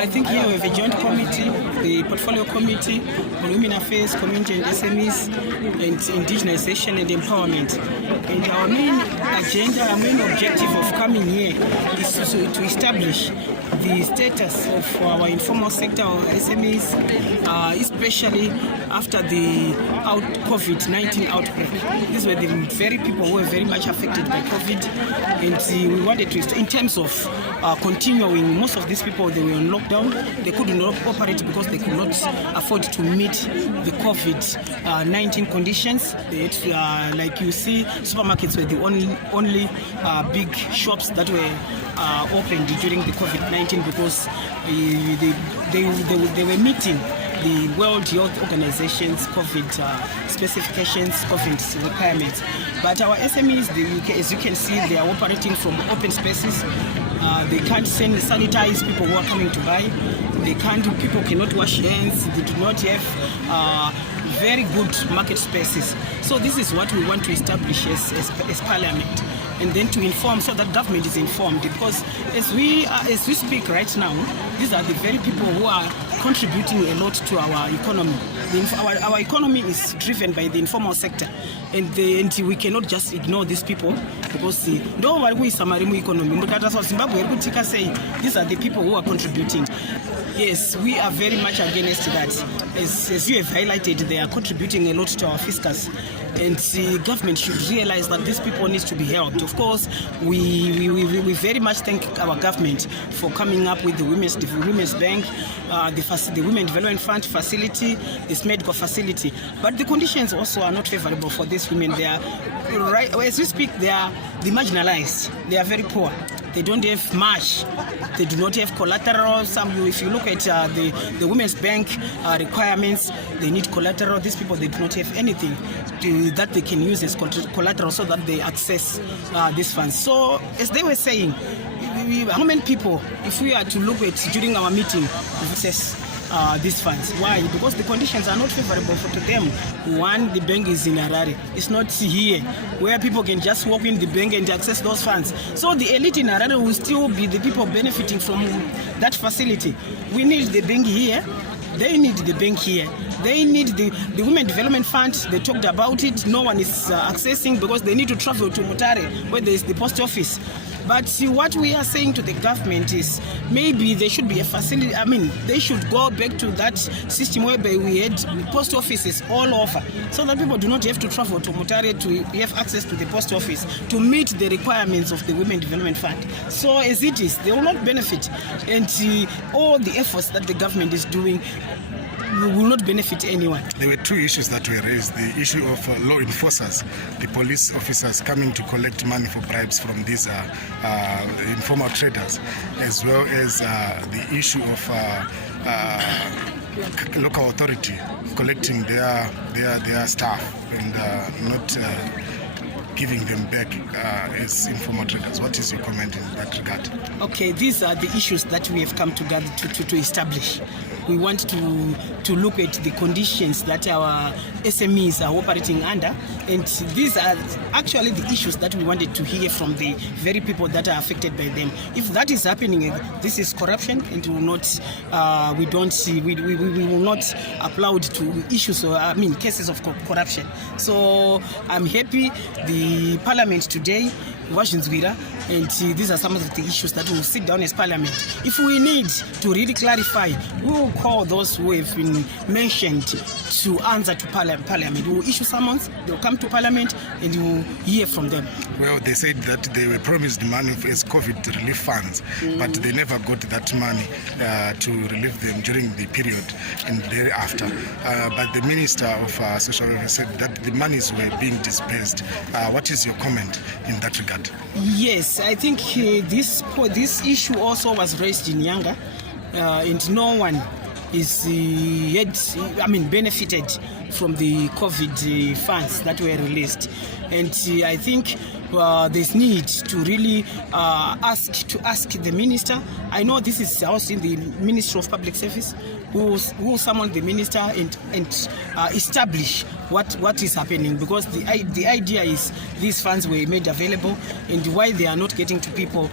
I think here we have a joint committee, the portfolio committee on women affairs, community and SMEs, and indigenization and empowerment. And our main agenda, our main objective of coming here is to establish the status of our informal sector or SMEs, especially after the COVID-19 outbreak. These were the very people who were very much affected by COVID, and we wanted to, in terms of continuing, most of these people, they were on lockdown. They could not operate because they could not afford to meet the COVID-19 conditions. They had to, like you see, supermarkets were the only big shops that were opened during the COVID-19 because they were meeting the World Health Organization's COVID specifications, COVID requirements. But our SMEs, as you can see, they are operating from open spaces. They can't sanitize people who are coming to buy. People cannot wash hands. They do not have very good market spaces. So this is what we want to establish as Parliament, and then to inform so that government is informed, because as we speak right now, these are the very people who are contributing a lot to our economy. Our economy is driven by the informal sector, and we cannot just ignore these people because economy. These are the people who are contributing. Yes, we are very much against that. As you have highlighted, they are contributing a lot to our fiscus, and the government should realize that these people need to be helped. Of course, we very much thank our government for coming up with the Women's Bank, the Women Development Fund facility, this medical facility. But the conditions also are not favorable for these women. They are, right, as we speak, they are the marginalized. They are very poor. They don't have much. They do not have collateral. If you look at the Women's Bank requirements, they need collateral. These people, they do not have anything that they can use as collateral so that they access these funds. So, as they were saying, how many people, if we are to look at during our meeting, access these funds? Why? Because the conditions are not favorable to them. One, the bank is in Harare. It's not here, where people can just walk in the bank and access those funds. So the elite in Harare will still be the people benefiting from that facility. We need the bank here. They need the bank here. They need the Women Development Fund. They talked about it. No one is accessing because they need to travel to Mutare, where there is the post office. But what we are saying to the government is maybe there should be a facility. I mean, they should go back to that system whereby we had post offices all over, so that people do not have to travel to Mutare to have access to the post office to meet the requirements of the Women Development Fund. So as it is, they will not benefit, and all the efforts that the government is doing will not benefit anyone. There were two issues that were raised. The issue of law enforcers, the police officers coming to collect money for bribes from these informal traders, as well as the issue of local authority collecting their staff and not giving them back as informal traders. What is your comment in that regard? Okay, these are the issues that we have come together to establish. We want to look at the conditions that our SMEs are operating under, and these are actually the issues that we wanted to hear from the very people that are affected by them. If that is happening, this is corruption, and we will not applaud to issues or cases of corruption. So I'm happy the Parliament today, and these are some of the issues that we will sit down as Parliament. If we need to really clarify, we will call those who have been mentioned to answer to Parliament. We will issue summons, they will come to Parliament, and we will hear from them. Well, they said that they were promised money as COVID relief funds, but they never got that money to relieve them during the period and thereafter. But the Minister of Social Welfare said that the monies were being dispersed. What is your comment in that regard? Yes, I think this issue also was raised in Nyanga, and no one is benefited from the COVID funds that were released. And I think there's need to really ask the minister. I know this is also in the Ministry of Public Service, who summoned the minister and establish what is happening, because the idea is these funds were made available and why they are not getting to people.